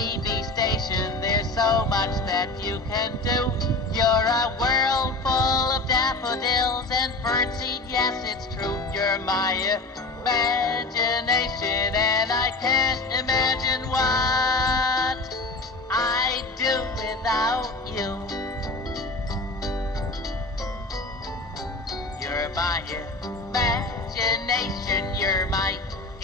TV station, there's so much that you can do. You're a world full of daffodils and birdseed, yes, it's true. You're my imagination, and I can't imagine what I'd do without you. You're my imagination, you're my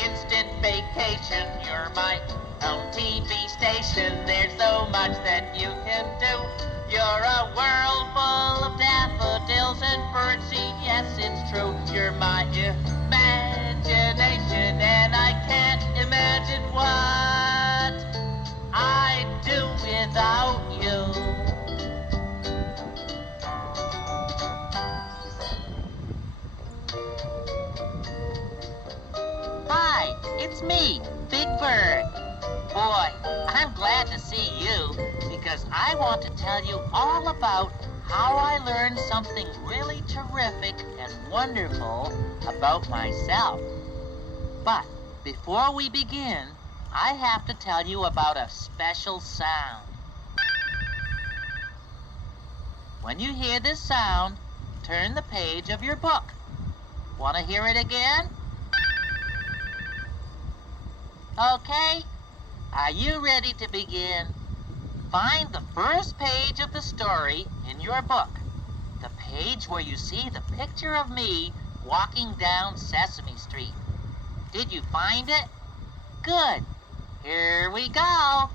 instant vacation, you're my own TV station, there's so much that you can do. You're a world full of daffodils and birdseed, yes, it's true. You're my imagination, and I can't imagine what I'd do without you. Hi, it's me, Big Bird. Boy, I'm glad to see you because I want to tell you all about how I learned something really terrific and wonderful about myself. But before we begin, I have to tell you about a special sound. When you hear this sound, turn the page of your book. Want to hear it again? Okay, are you ready to begin? Find the first page of the story in your book, the page where you see the picture of me walking down Sesame Street. Did you find it? Good. Here we go.